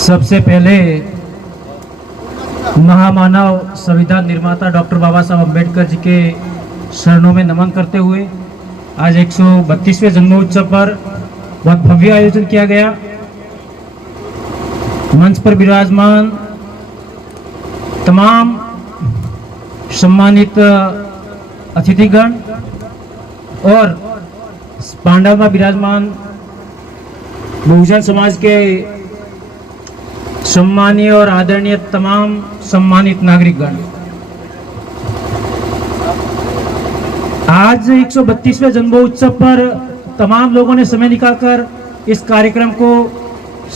सबसे पहले महामानव संविधान निर्माता डॉक्टर बाबा साहब अम्बेडकर जी के शरणों में नमन करते हुए आज 132वें जन्मोत्सव पर बहुत भव्य आयोजन किया गया। मंच पर विराजमान तमाम सम्मानित अतिथिगण और पांडाल में विराजमान बहुजन समाज के सम्मानीय और आदरणीय तमाम सम्मानित नागरिकगण, आज 132वें जन्मोत्सव पर तमाम लोगों ने समय निकालकर इस कार्यक्रम को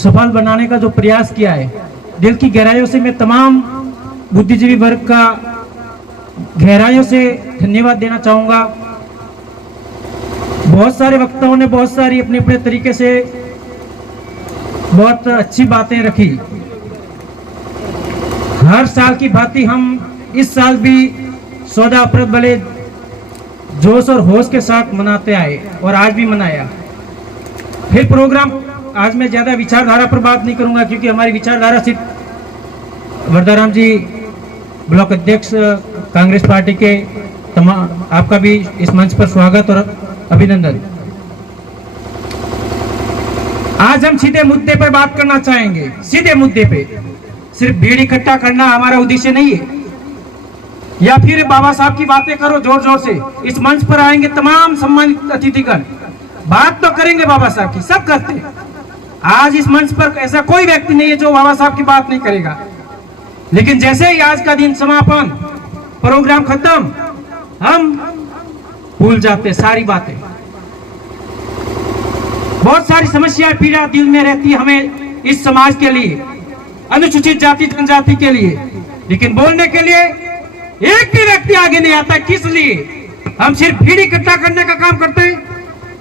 सफल बनाने का जो प्रयास किया है, दिल की गहराइयों से मैं तमाम बुद्धिजीवी वर्ग का गहराइयों से धन्यवाद देना चाहूँगा। बहुत सारे वक्ताओं ने बहुत सारी अपने अपने तरीके से बहुत अच्छी बातें रखी। हर साल की भांति हम इस साल भी 14 अप्रैल बड़े जोश और होश के साथ मनाते आए और आज भी मनाया। फिर प्रोग्राम, आज मैं ज़्यादा विचारधारा पर बात नहीं करूंगा क्योंकि हमारी विचारधारा सिर्फ वरदाराम जी ब्लॉक अध्यक्ष कांग्रेस पार्टी के तमाम, आपका भी इस मंच पर स्वागत और अभिनंदन। आज हम सीधे मुद्दे पर बात करना चाहेंगे। सीधे मुद्दे पे, सिर्फ भीड़ इकट्ठा करना हमारा उद्देश्य नहीं है या फिर बाबा साहब की बातें करो जोर जोर से। इस मंच पर आएंगे तमाम सम्मानित अतिथिगण, बात तो करेंगे बाबा साहब की, सब करते हैं। आज इस मंच पर ऐसा कोई व्यक्ति नहीं है जो बाबा साहब की बात नहीं करेगा, लेकिन जैसे ही आज का दिन समापन, प्रोग्राम खत्म, हम भूल जाते सारी बातें। बहुत सारी समस्याएं, पीड़ा दिल में रहती है हमें इस समाज के लिए, अनुसूचित जाति जनजाति के लिए, लेकिन बोलने के लिए एक भी व्यक्ति आगे नहीं आता। किस लिए? हम सिर्फ भीड़ इकट्ठा करने का काम करते हैं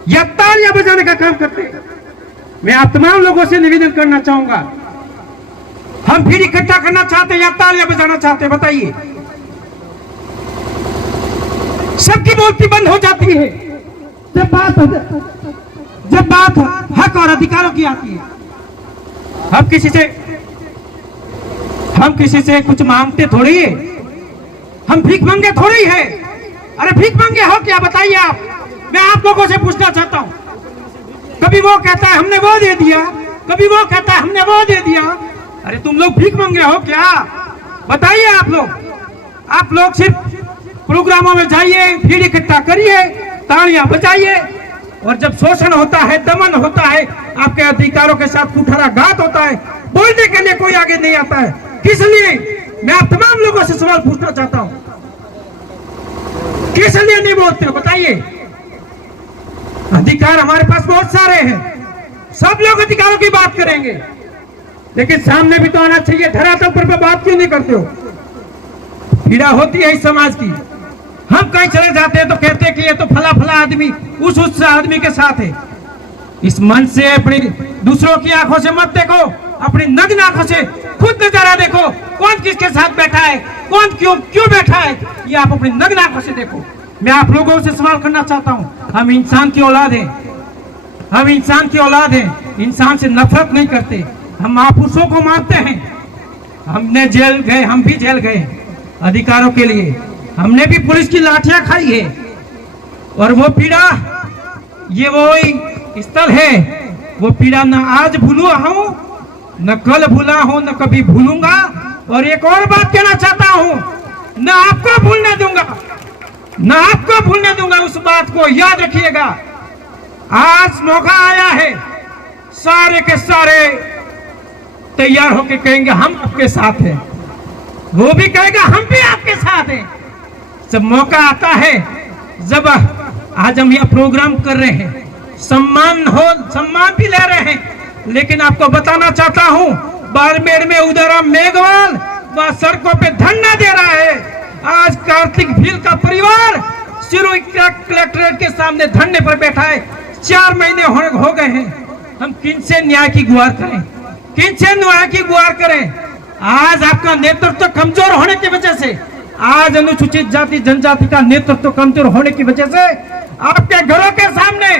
या तालियां बजाने का काम करते हैं। मैं आप तमाम लोगों से निवेदन करना चाहूंगा, हम भीड़ इकट्ठा करना चाहते हैं या तालियां बजाना चाहते हैं? बताइए। सबकी बोलती बंद हो जाती है जब बात हक और अधिकारों की आती है। हम किसी से कुछ मांगते थोड़ी है, हम भीख मांगे थोड़ी है। अरे भीख मांगे हो क्या? बताइए आप। मैं आप लोगों से पूछना चाहता हूं, कभी वो कहता है हमने वो दे दिया, कभी वो कहता है हमने वो दे दिया। अरे तुम लोग भीख मांगे हो क्या? बताइए आप लोग सिर्फ प्रोग्रामों में जाइए, भीड़ इकट्ठा करिए, तालियां बजाइए, और जब शोषण होता है, दमन होता है, आपके अधिकारों के साथ कुठाराघात होता है, बोलने के लिए कोई आगे नहीं आता है। किस लिए? मैं आप तमाम लोगों से सवाल पूछना चाहता हूं, किस लिए नहीं बोलते हो? बताइए। अधिकार हमारे पास बहुत सारे हैं, सब लोग अधिकारों की बात करेंगे, लेकिन सामने भी तो आना चाहिए। धरातल पर बात क्यों नहीं करते हो? पीड़ा होती है इस समाज की। हम कहीं चले जाते हैं तो कहते हैं कि ये तो फला फला आदमी उस आदमी के साथ है। इस मन से अपनी दूसरों की आंखों से मत देखो, अपनी नग्न आंखों से खुद नजारा देखो, कौन किसके साथ बैठा है, कौन क्यों बैठा है, ये आप अपनी नग्न आंखों से देखो। मैं आप लोगों से सवाल करना चाहता हूं, हम इंसान की औलाद हैं, हम इंसान की औलाद हैं, इंसान से नफरत नहीं करते। हम महापुरुषों को मानते हैं। हमने जेल गए, हम भी जेल गए अधिकारों के लिए, हमने भी पुलिस की लाठियां खाई है, और वो पीड़ा, ये वो स्थल है, वो पीड़ा न आज भूला हूं, न कल भूला हूं, न कभी भूलूंगा। और एक और बात कहना चाहता हूं, न आपको भूलने दूंगा, न आपको भूलने दूंगा। उस बात को याद रखिएगा। आज मौका आया है, सारे के सारे तैयार होके कहेंगे हम आपके साथ हैं, वो भी कहेगा हम भी आपके साथ हैं। जब मौका आता है, जब आज हम यह प्रोग्राम कर रहे हैं, सम्मान भी ले रहे हैं, लेकिन आपको बताना चाहता हूं, बाड़मेर में उदयराम मेघवाल वह सड़कों पे धरना दे रहा है। आज कार्तिक भील का परिवार सिरोही कलेक्ट्रेट के सामने धरने पर बैठा है। 4 महीने हो गए हैं। हम किनसे न्याय की गुहार करें, किनसे न्याय की गुहार करें? आज आपका नेतृत्व कमजोर होने की वजह से, आज अनुसूचित जाति जनजाति का नेतृत्व कमजोर होने की वजह से आपके घरों के सामने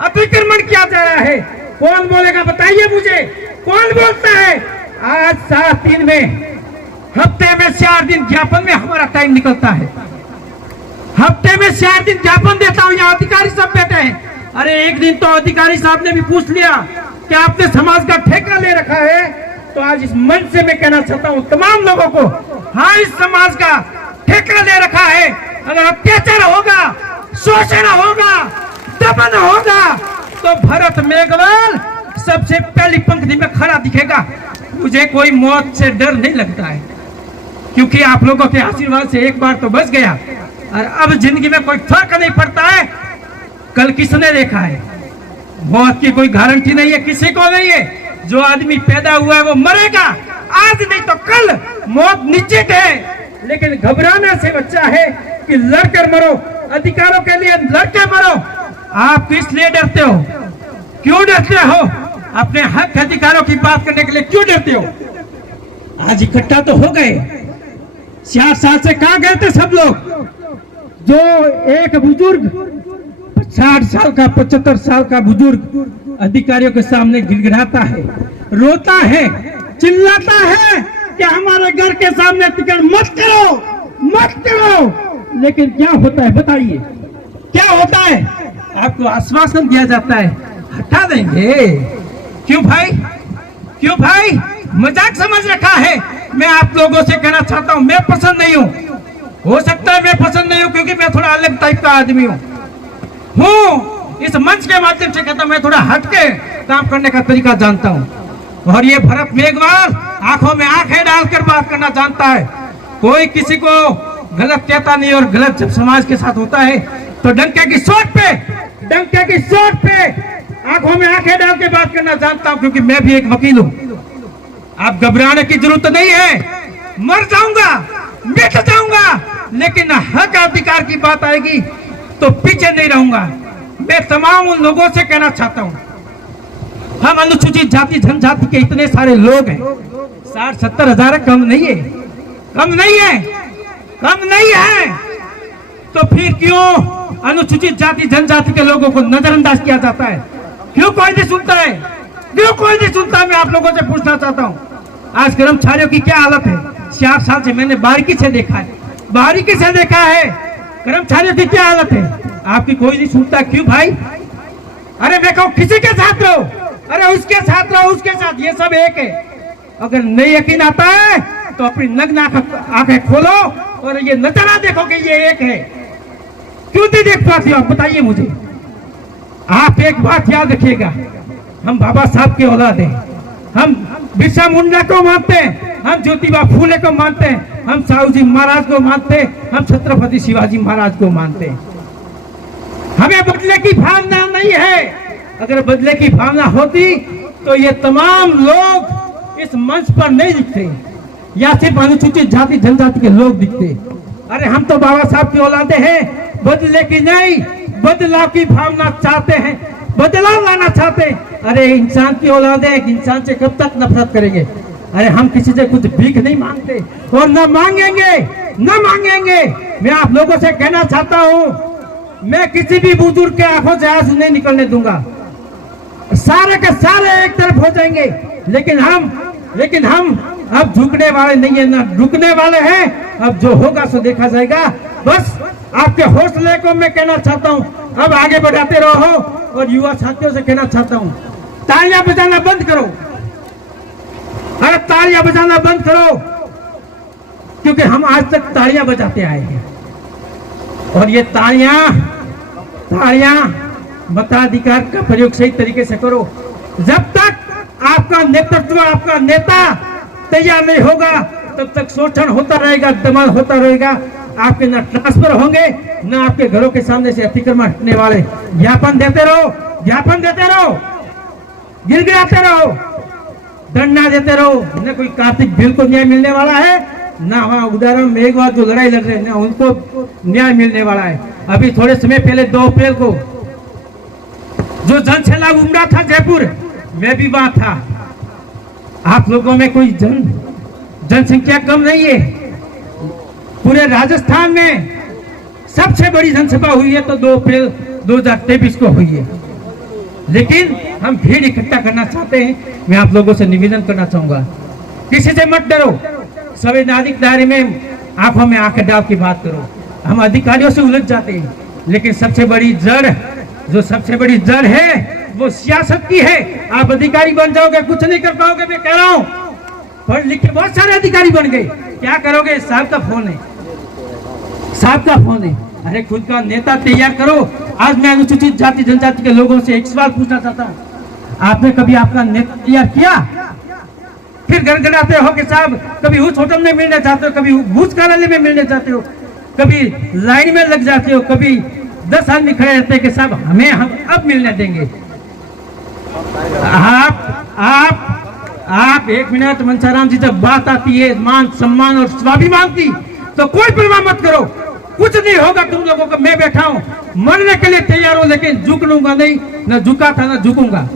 अतिक्रमण किया जा रहा है। कौन बोलेगा? बताइए मुझे, कौन बोलता है? आज 3.5 में हफ्ते में 4 दिन ज्ञापन में हमारा टाइम निकलता है। हफ्ते में 4 दिन ज्ञापन देता हूँ। यहाँ अधिकारी सब बैठे हैं। अरे एक दिन तो अधिकारी साहब ने भी पूछ लिया कि आपने समाज का ठेका ले रखा है। तो आज इस मंच से मैं कहना चाहता हूँ तमाम लोगों को, हाँ इस समाज का ठेका ले रखा है। अगर अत्याचार होगा, शोषण होगा, दमन होगा तो भरत मेघवाल सबसे पहली पंक्ति में खड़ा दिखेगा। मुझे कोई मौत से डर नहीं लगता है, क्योंकि आप लोगों के आशीर्वाद से एक बार तो बच गया और अब जिंदगी में कोई फर्क नहीं पड़ता है। कल किसने देखा है? मौत की कोई गारंटी नहीं है, किसी को नहीं है। जो आदमी पैदा हुआ है वो मरेगा, आज नहीं तो कल मौत निश्चित है। लेकिन घबराने से बच्चा है कि लड़कर मरो, अधिकारों के लिए लड़के मरो। आप किस लिए डरते हो? क्यों डरते हो? अपने हक अधिकारों की बात करने के लिए क्यों डरते हो? आज इकट्ठा तो हो गए। 4 साल से कहां गए थे सब लोग? जो एक बुजुर्ग 60 साल का 75 साल का बुजुर्ग अधिकारियों के सामने गिड़गिड़ाता है, रोता है, चिल्लाता है कि हमारे घर के सामने अतिक्रमण मत करो, मत करो। लेकिन क्या होता है बताइए, क्या होता है? आपको आश्वासन दिया जाता है हटा देंगे। क्यों भाई, क्यों भाई? मजाक समझ रखा है। मैं आप लोगों से कहना चाहता हूं मैं पसंद नहीं हूं। हो सकता है मैं पसंद नहीं हूं क्योंकि मैं थोड़ा अलग टाइप का आदमी हूं। इस मंच के माध्यम से कहता हूं मैं थोड़ा हटके काम करने का तरीका जानता हूं। और ये भरत मेघवाल आंखों में आंखें डालकर बात करना जानता है। कोई किसी को गलत कहता नहीं, और गलत जब समाज के साथ होता है तो डंके की चोट पे आंखों में आंखें डाल के बात करना जानता हूं, क्योंकि मैं भी एक वकील हूं। आप घबराने की जरूरत नहीं है। मर जाऊंगा, मिट जाऊंगा, लेकिन हक अधिकार की बात आएगी तो पीछे नहीं रहूंगा। मैं तमाम उन लोगों से कहना चाहता हूं, हम अनुसूचित जाति जनजाति के इतने सारे लोग हैं, 60-70 हजार कम नहीं है, कम नहीं है, कम नहीं है। तो फिर क्यों अनुसूचित जाति जनजाति के लोगों को नजरअंदाज किया जाता है? क्यों कोई नहीं सुनता है? क्यों कोई नहीं सुनता? मैं आप लोगों से पूछना चाहता हूँ आज कर्मचारियों की क्या हालत है? 4 साल से मैंने बारीकी से देखा है, बारीकी से देखा है कर्मचारियों की क्या हालत है। आपकी कोई नहीं सुनता, क्यों भाई? अरे मैं कहूँ किसी के साथ रहो, अरे उसके साथ रहो, उसके साथ, ये सब एक है। अगर नहीं यकीन आता है तो अपनी नग्न आंखें खोलो और ये नजारा देखो कि ये एक है। क्यों नहीं देख पाती हो आप? बताइए मुझे। आप एक बात याद रखिएगा, हम बाबा साहब के औलाद हैं, हम बिरसा मुंडा को मानते हैं, हम ज्योतिबा फूले को मानते हैं, हम साहू जी महाराज को मानते हैं, हम छत्रपति शिवाजी महाराज को मानते हैं। हमें बदले की भावना नहीं है। अगर बदले की भावना होती तो ये तमाम लोग इस मंच पर नहीं दिखते, या सिर्फ अनुसूचित जाति जनजाति के लोग दिखते। अरे हम तो बाबा साहब की औलादे हैं, बदले की नहीं, बदलाव की भावना चाहते हैं, बदलाव लाना चाहते हैं। अरे इंसान की औलादे एक इंसान से कब तक नफरत करेंगे? अरे हम किसी से कुछ भीख नहीं मांगते और न मांगेंगे, न मांगेंगे। मैं आप लोगों से कहना चाहता हूँ, मैं किसी भी बुजुर्ग के आंखों से आंसू नहीं निकलने दूंगा। सारे के सारे एक तरफ हो जाएंगे, लेकिन हम अब झुकने वाले नहीं है, ना रुकने वाले हैं। अब जो होगा सो देखा जाएगा। बस आपके हौसले को मैं कहना चाहता हूँ, अब आगे बढ़ाते रहो। और युवा साथियों से कहना चाहता हूँ, तालियां बजाना बंद करो। अरे तालियां बजाना बंद करो, क्योंकि हम आज तक तालियां बजाते आए हैं। और ये तालियां मताधिकार का प्रयोग सही तरीके से करो। जब तक आपका नेतृत्व, आपका नेता तैयार नहीं होगा, तब तक शोषण होता रहेगा, दमन होता रहेगा। आपके न ट्रांसफर होंगे, न आपके घरों के सामने से अतिक्रमण हटने वाले। ज्ञापन देते रहो, ज्ञापन देते रहो, गिड़गिड़ाते रहो, धरना देते रहो। न कोई कार्तिक बिल को न्याय मिलने वाला है, ना वहाँ उदाहरण मेघवाल जो लड़ाई लड़ रहे हैं, उनको न्याय मिलने वाला है। अभी थोड़े समय पहले 2 अप्रैल को जो जनसैलाब उमड़ा था जयपुर, मैं भी वहां था। आप लोगों में कोई जनसंख्या कम नहीं है। पूरे राजस्थान में सबसे बड़ी जनसभा हुई है तो 2 अप्रैल 2023 को हुई है। लेकिन हम भीड़ इकट्ठा करना चाहते हैं। मैं आप लोगों से निवेदन करना चाहूंगा, किसी से मत डरो, संवैधानिक दायरे में आंखों में आंखें डाल के बात करो। हम अधिकारियों से उलझ जाते हैं, लेकिन सबसे बड़ी जड़ है वो सियासत की है। आप अधिकारी बन जाओगे, कुछ नहीं कर पाओगे। मैं कह रहा हूं, पढ़ लिख के बहुत सारे अधिकारी बन गए, क्या करोगे? साहब का फोन है। अरे खुद का नेता तैयार करो। आज मैं अनुसूचित जाति जनजाति के लोगों से एक सवाल पूछना चाहता हूँ, आपने कभी आपका नेता तैयार किया? फिर गड़गड़ाते हो कि साहब कभी उस होटल में मिलने जाते हो, कभी भूज कार्यालय में मिलने जाते हो, कभी लाइन में लग जाते हो, कभी 10 आदमी खड़े रहते हैं कि साहब हम अब मिलने देंगे। आप 1 मिनट मनसाराम जी, जब बात आती है मान सम्मान और स्वाभिमान की, तो कोई परवाह मत करो, कुछ नहीं होगा तुम लोगों को। मैं बैठा हूं, मरने के लिए तैयार हूं, लेकिन झुक लूंगा नहीं, न झुका था न झुकूंगा।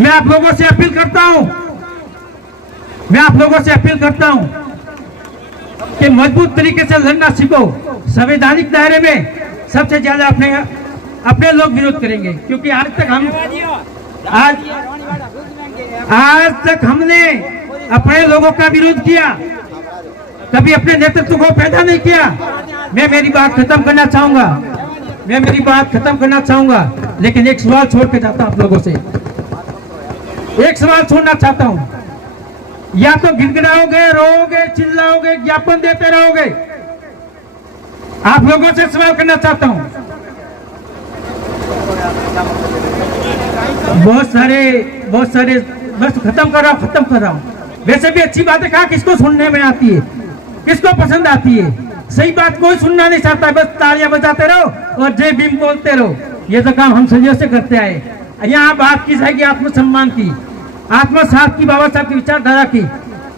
मैं आप लोगों से अपील करता हूं कि मजबूत तरीके से लड़ना सीखो। संवैधानिक दायरे में सबसे ज्यादा अपने लोग विरोध करेंगे, क्योंकि आज तक हमने अपने लोगों का विरोध किया, कभी अपने नेतृत्व को पैदा नहीं किया। मैं मेरी बात खत्म करना चाहूंगा, लेकिन एक सवाल छोड़ के जाता हूं आप लोगों से। एक सवाल छोड़ना चाहता हूं, या तो गिड़गिड़ाओगे, रोओगे, चिल्लाओगे, ज्ञापन देते रहोगे। आप लोगों से सवाल करना चाहता हूं। बहुत सारे बस खत्म कर रहा हूं। वैसे भी अच्छी बातें कहा किसको सुनने में आती है, किसको पसंद आती है? सही बात कोई सुनना नहीं चाहता, बस तालियां बजाते रहो और जय भीम बोलते रहो। ये तो काम हम सदियों से करते आए। यहाँ बात की जाएगी आत्मसम्मान की, आत्मसात की, बाबा साहब की विचारधारा की।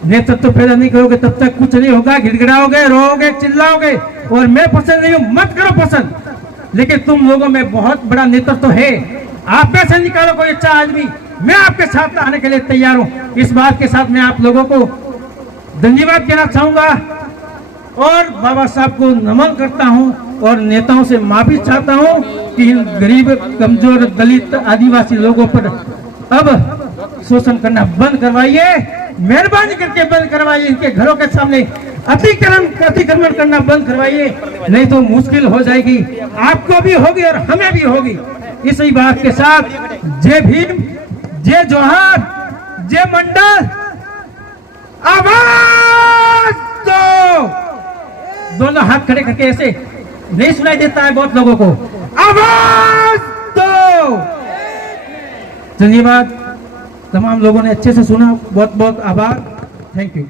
नेतृत्व पैदा नहीं करोगे तब तक कुछ नहीं होगा। गिड़गिड़ाओगे, रोओगे, चिल्लाओगे, और मैं पसंद नहीं हूं, मत करो पसंद, लेकिन तुम लोगों में बहुत बड़ा नेतृत्व है। आप में से निकालो कोई अच्छा आदमी, मैं आपके साथ आने के लिए तैयार हूं। इस बात के साथ मैं आप लोगों को धन्यवाद कहना चाहूंगा और बाबा साहब को नमन करता हूं और नेताओं से माफी चाहता हूं कि इन गरीब, कमजोर, दलित, आदिवासी लोगों पर अब शोषण करना बंद करवाइए, मेहरबानी करके बंद करवाइए। इनके घरों के सामने अतिक्रमण करना बंद करवाइए, नहीं तो मुश्किल हो जाएगी, आपको भी होगी और हमें भी होगी। इसी बात के साथ जय भीम, जय जोहार, जय मंडल, आवाज दो। दोनों हाथ खड़े करके, ऐसे नहीं सुनाई देता है बहुत लोगों को, आवाज दो। धन्यवाद, तमाम लोगों ने अच्छे से सुना, बहुत बहुत आभार, थैंक यू।